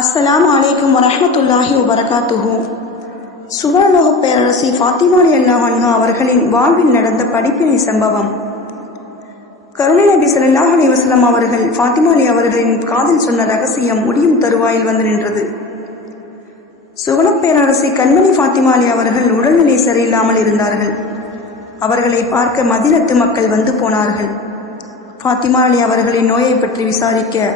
அஸ்ஸலாமு அலைக்கும் வரஹ்மத்துல்லாஹி வபரகாத்துஹு. சுவர்லோக பேரரசி ஃபாத்திமா ரலியல்லாஹு அன்ஹா அவர்களின் வாழ்வில் நடந்த படிப்பினை சம்பவம். கருணை நபி ஸல்லல்லாஹு அலைஹி வஸல்லம் அவர்கள் ஃபாத்திமா அலி அவர்களின் காதில் சொன்ன ரகசியம் முடியும் தருவாயில் வந்து நின்றது. சுவர்லோக பேரரசி கண்மணி ஃபாத்திமா அலி அவர்கள் உடல்நிலை சரியில்லாமல் இருந்தார்கள். அவர்களை பார்க்க மதீனத்து மக்கள் வந்து போனார்கள். ஃபாத்திமா அலி அவர்களின் நோயை பற்றி விசாரிக்க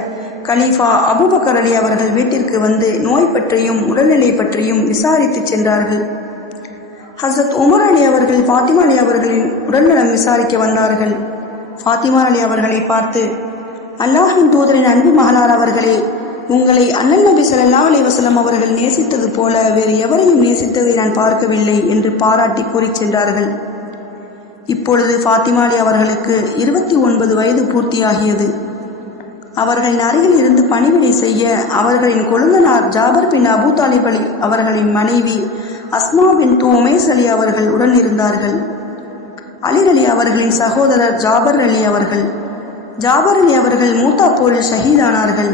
கலீஃபா அபூபக்கர் அலி அவர்கள் வீட்டிற்கு வந்து நோய் பற்றியும் உடல்நிலை பற்றியும் விசாரித்து சென்றார்கள். ஹசரத் உமர் அலி அவர்கள் ஃபாத்திமா அலி அவர்களின் உடல்நலம் விசாரிக்க வந்தார்கள். ஃபாத்திமா அலி அவர்களை பார்த்து, அல்லாஹின் தூதரின் அன்பு மகளார் அவர்களே, உங்களை அண்ணல் நபி ஸல்லல்லாஹு அலைஹி வஸல்லம் அவர்கள் நேசித்தது போல வேறு எவரையும் நேசித்ததை நான் பார்க்கவில்லை என்று பாராட்டி கூறி சென்றார்கள். இப்பொழுது ஃபாத்திமா அலி அவர்களுக்கு 29 வயது பூர்த்தியாகியது. அவர்களின் அருகில் இருந்து பணிவிடை செய்ய அவர்களின் கொழுந்தனார் ஜாபர் பின் அபு தாலிப் அலி அவர்களின் மனைவி அஸ்மா பின் உமைஸ் அலி அவர்கள் உடன் இருந்தார்கள். அலி அலி அவர்களின் சகோதரர் ஜாபர் அலி அவர்கள் மூத்தா போரில் ஷஹீதானார்கள்.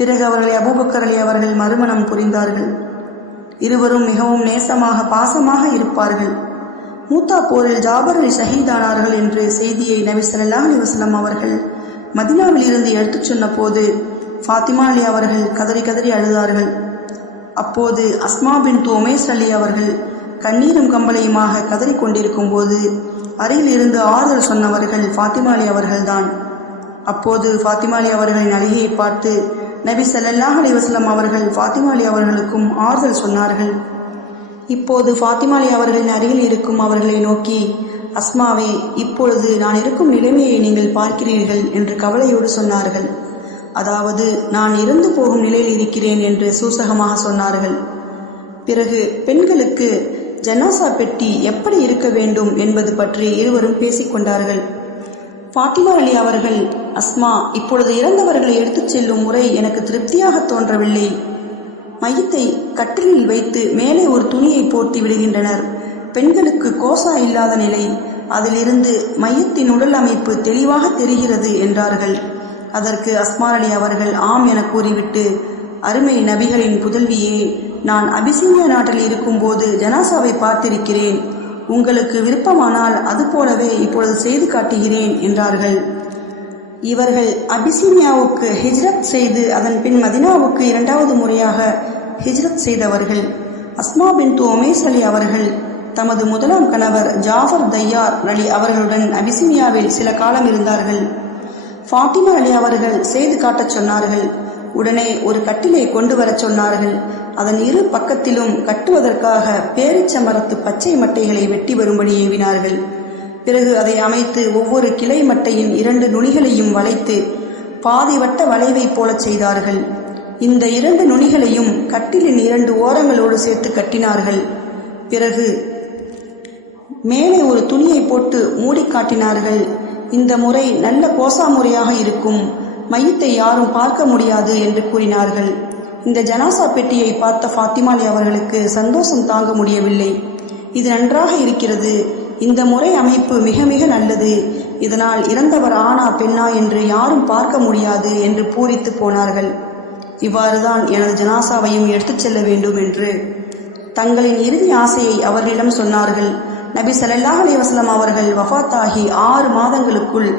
பிறகு அவர்களை அபூபக்கர் அலி அவர்கள் மறுமணம் புரிந்தார்கள். இருவரும் மிகவும் நேசமாக பாசமாக இருப்பார்கள். மூத்தா போரில் ஜாபர் அலி ஷஹீதானார்கள் என்ற செய்தியை நபி ஸல்லல்லாஹு அலைஹி வஸல்லம் அவர்கள் மதீனாவில் இருந்து எடுத்துச் சொன்ன போது ஃபாத்திமா அலி அவர்கள் கதறி கதறி அழுதார்கள். அப்போது அஸ்மா பின் உமைஸ் அலி அவர்கள் கண்ணீரும் கம்பளையுமாக கதறி கொண்டிருக்கும் போது அருகில் இருந்து ஆறுதல் சொன்னவர்கள் ஃபாத்திமா அலி அவர்கள்தான். அப்போது ஃபாத்திமா அலி அவர்களின் அழுகையை பார்த்து நபி ஸல்லல்லாஹு அலைஹி வஸல்லம் அவர்கள் ஃபாத்திமா அலி அவர்களுக்கும் ஆறுதல் சொன்னார்கள். இப்போது ஃபாத்திமா அலி அவர்களின் அருகில் இருக்கும் அவர்களை நோக்கி, அஸ்மாவே, இப்பொழுது நான் இருக்கும் நிலைமையை நீங்கள் பார்க்கிறீர்கள் என்று கவலையோடு சொன்னார்கள். அதாவது, நான் இறந்து போகும் நிலையில் இருக்கிறேன் என்று சூசகமாக சொன்னார்கள். பிறகு பெண்களுக்கு ஜனாசா பெட்டி எப்படி இருக்க வேண்டும் என்பது பற்றி இருவரும் பேசிக்கொண்டார்கள். ஃபாத்திமா அலி அவர்கள், அஸ்மா, இப்பொழுது இறந்தவர்களை எடுத்துச் செல்லும் முறை எனக்கு திருப்தியாக தோன்றவில்லை. மையத்தை கட்டிலில் வைத்து மேலே ஒரு துணியை போர்த்தி விடுகின்றனர். பெண்களுக்கு கோசா இல்லாத நிலை, அதிலிருந்து மையத்தின் உடல் அமைப்பு தெளிவாக தெரிகிறது என்றார்கள். அதற்கு அஸ்மா அலி அவர்கள் ஆம் என கூறிவிட்டு, அருமை நபிகளின் புதல்வியே, நான் அபிசீனியா நாட்டில் இருக்கும்போது ஜனாசாவை பார்த்திருக்கிறேன். உங்களுக்கு விருப்பமானால் அதுபோலவே இப்பொழுது செய்து காட்டுகிறேன் என்றார்கள். இவர்கள் அபிசீனியாவுக்கு ஹிஜ்ரத் செய்து அதன் பின் மதீனாவுக்கு 2வது முறையாக ஹிஜ்ரத் செய்தவர்கள். அஸ்மா பின் உமைஸ் அலி அவர்கள் தமது முதலாம் கணவர் ஜாஃபர் தையார் அலி அவர்களுடன் அபிசீனியாவில் சில காலம் இருந்தார்கள். ஃபாத்திமா அலி அவர்கள் செய்து காட்டச் சொன்னார்கள். உடனே ஒரு கட்டிலை கொண்டு வரச் சொன்னார்கள். அதன் இரு பக்கத்திலும் கட்டுவதற்காக பேரிச்ச மரத்து பச்சை மட்டைகளை வெட்டி வரும்படி ஏவினார்கள். பிறகு அதை அமைத்து ஒவ்வொரு கிளை மட்டையின் 2 நுனிகளையும் வளைத்து பாதி வட்ட வளைவை போலச் செய்தார்கள். இந்த 2 நுனிகளையும் கட்டிலின் 2 ஓரங்களோடு சேர்த்து கட்டினார்கள். பிறகு மேலே ஒரு துணியை போட்டு மூடி காட்டினார்கள். இந்த முறை நல்ல கோசா முறையாக இருக்கும், மையத்தை யாரும் பார்க்க முடியாது என்று கூறினார்கள். இந்த ஜனாசா பெட்டியை பார்த்த ஃபாத்திமா அலி அவர்களுக்கு சந்தோஷம் தாங்க முடியவில்லை. இது நன்றாக இருக்கிறது, இந்த முறை அமைப்பு மிக மிக நல்லது, இதனால் இறந்தவர் ஆணா பெண்ணா என்று யாரும் பார்க்க முடியாது என்று பூரித்து போனார்கள். இவ்வாறுதான் எனது ஜனாசாவையும் எடுத்துச் செல்ல வேண்டும் என்று தங்களின் இறுதி ஆசையை அவர்களிடம் சொன்னார்கள். நபி ஸல்லல்லாஹு அலைஹி வஸல்லம் அவர்கள் வஃபாத்தாகி 6 மாதங்களுக்குள்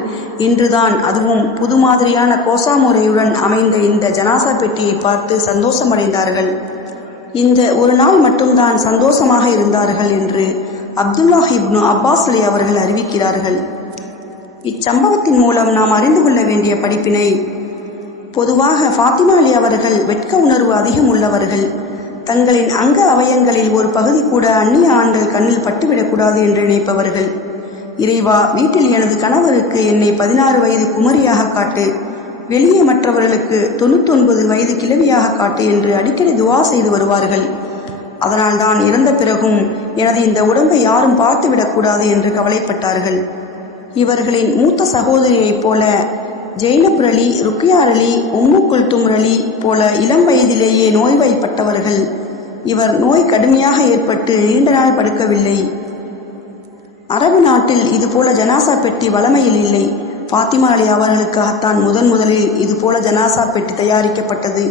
இன்றுதான், அதுவும் புது மாதிரியான கோசா முறையுடன் அமைந்த இந்த ஜனாசா பெட்டியை பார்த்து சந்தோஷமடைந்தார்கள். இந்த ஒரு நாள் மட்டும்தான் சந்தோஷமாக இருந்தார்கள் என்று அப்துல்லாஹ் இப்னு அப்பாஸ் அலி அவர்கள் அறிவிக்கிறார்கள். இச்சம்பவத்தின் மூலம் நாம் அறிந்து கொள்ள வேண்டிய படிப்பினை, பொதுவாக ஃபாத்திமா அலி அவர்கள் வெட்க உணர்வு அதிகம் உள்ளவர்கள். தங்களின் அங்க அவயங்களில் ஒரு பகுதி கூட அந்நிய ஆண்கள் கண்ணில் பட்டுவிடக்கூடாது என்று நினைப்பவர்கள். இறைவா, வீட்டில் எனது கணவருக்கு என்னை 16 வயது குமரியாக காட்டு, வெளியே மற்றவர்களுக்கு 99 வயது கிழவியாக காட்டு என்று அடிக்கடி துவா செய்து வருவார்கள். அதனால்தான் இறந்த பிறகும் எனது இந்த உடம்பை யாரும் பார்த்துவிடக்கூடாது என்று கவலைப்பட்டார்கள். இவர்களின் மூத்த சகோதரியைப் போல ஜெய்னப் அலி, ருக்கியார் அலி, உம்மு குல்தும் அலி போல இளம் வயதிலேயே நோய்வாய்ப்பட்டவர்கள். இவர் நோய் கடுமையாக ஏற்பட்டு நீண்ட நாள் படுக்கவில்லை. அரபு நாட்டில் இதுபோல ஜனாசா பெட்டி வழமையில் இல்லை. ஃபாத்திமா அலி அவர்களுக்காகத்தான் முதலில் இதுபோல ஜனாசா பெட்டி தயாரிக்கப்பட்டது.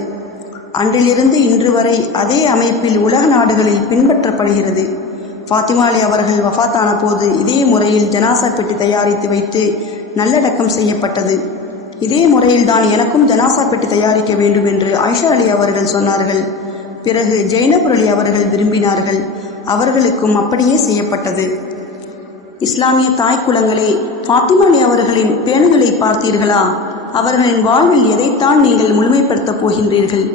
அன்றிலிருந்து இன்று வரை அதே அமைப்பில் உலக நாடுகளில் பின்பற்றப்படுகிறது. ஃபாத்திமா அலி அவர்கள் வஃபாத்தான போது இதே முறையில் ஜனாசா பெட்டி தயாரித்து வைத்து நல்லடக்கம் செய்யப்பட்டது. இதே முறையில்தான் எனக்கும் ஜனாசா பெட்டி தயாரிக்க வேண்டும் என்று ஆயிஷா அலி அவர்கள் சொன்னார்கள். பிறகு ஜெய்னப் அலி அவர்கள் விரும்பினார்கள். அவர்களுக்கும் அப்படியே செய்யப்பட்டது. இஸ்லாமிய தாய்க்குலங்களே, ஃபாத்திமா அலி அவர்களின் பேணுதலை பார்த்தீர்களா? அவர்களின் வாழ்வில் எதைத்தான் நீங்கள் முழுமைப்படுத்தப் போகின்றீர்கள்?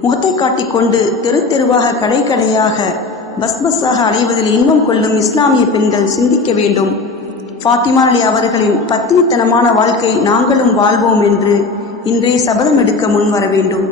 முகத்தை காட்டிக்கொண்டு தெரு தெருவாக கடை கடையாக பஸ்ஸாக அலைவதில் இன்பம் கொள்ளும் இஸ்லாமிய பெண்கள் சிந்திக்க வேண்டும். ஃபாத்திமா அலி அவர்களின் பத்தினித்தனமான வாழ்க்கை நாங்களும் வாழ்வோம் என்று இன்றே சபதம் எடுக்க முன்வர வேண்டும்.